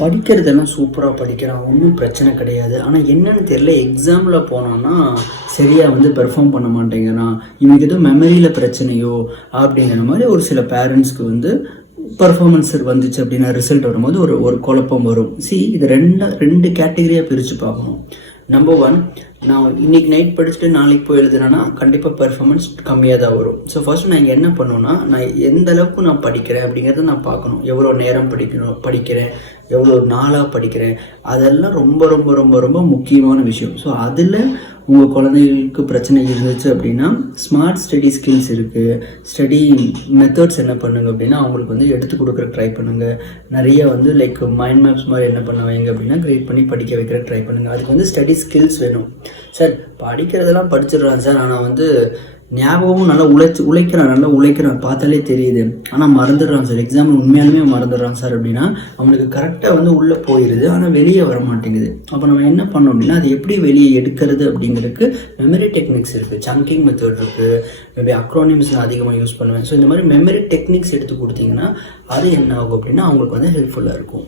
படிக்கிறதெல்லாம் சூப்பராக படிக்கிறான், ஒன்றும் பிரச்சனை கிடையாது. ஆனால் என்னன்னு தெரியல, எக்ஸாமில் போனோன்னா சரியாக வந்து பெர்ஃபார்ம் பண்ண மாட்டேங்கிறான், இவனுக்கு ஏதோ மெமரியில் பிரச்சனையோ அப்படிங்கிற மாதிரி ஒரு சில பேரண்ட்ஸ்க்கு வந்து பர்ஃபார்மன்ஸ் வந்துச்சு அப்படின்னா ரிசல்ட் வரும்போது ஒரு குழப்பம் வரும். இது ரெண்டு கேட்டகரியாக பிரித்து பார்க்கணும். நம்பர் 1, நான் இன்றைக்கி நைட் படிச்சுட்டு நாளைக்கு போய் எழுதுனேன்னா கண்டிப்பாக பெர்ஃபார்மன்ஸ் கம்மியாக தான் வரும். ஸோ ஃபர்ஸ்ட் நான் இங்கே என்ன பண்ணுவேன்னா, நான் எந்த அளவுக்கு நான் படிக்கிறேன் அப்படிங்கிறத நான் பார்க்கணும். எவ்வளோ நேரம் படிக்கிறேன், எவ்வளோ நாளாக படிக்கிறேன், அதெல்லாம் ரொம்ப ரொம்ப ரொம்ப ரொம்ப முக்கியமான விஷயம். ஸோ அதில் உங்கள் குழந்தைகளுக்கு பிரச்சனை இருந்துச்சு அப்படின்னா ஸ்மார்ட் ஸ்டடி ஸ்கில்ஸ் இருக்குது, ஸ்டடி மெத்தட்ஸ் என்ன பண்ணுங்க அப்படின்னா அவங்களுக்கு வந்து எடுத்து கொடுக்குற ட்ரை பண்ணுங்கள். நிறைய வந்து லைக் மைண்ட் மேப்ஸ் மாதிரி என்ன பண்ண வைங்க அப்படின்னா கிரியேட் பண்ணி படிக்க வைக்கிற ட்ரை பண்ணுங்கள். அதுக்கு வந்து ஸ்டடி ஸ்கில்ஸ் வேணும். சார் படிக்கிறதெல்லாம் படிச்சிடுறான் சார், ஆனால் வந்து ஞாபகமும் நல்லா உழைக்கிறான் பார்த்தாலே தெரியுது, ஆனால் மறந்துடுறான் சார், எக்ஸாம் உண்மையாலுமே மறந்துடுறான் சார் அப்படின்னா அவனுக்கு கரெக்டாக வந்து உள்ளே போயிடுது, ஆனால் வெளியே வர மாட்டேங்குது. அப்போ நம்ம என்ன பண்ணோம் அப்படின்னா அது எப்படி வெளியே எடுக்கிறது அப்படிங்கிறதுக்கு மெமரி டெக்னிக்ஸ் இருக்குது, சங்கிங் மெத்தட் இருக்குது, மேபி அக்ரோனிம்ஸ் நான் அதிகமாக யூஸ் பண்ணுவேன். ஸோ இந்த மாதிரி மெமரி டெக்னிக்ஸ் எடுத்து கொடுத்தீங்கன்னா அது என்ன ஆகும் அப்படின்னா அவங்களுக்கு வந்து ஹெல்ப்ஃபுல்லாக இருக்கும்.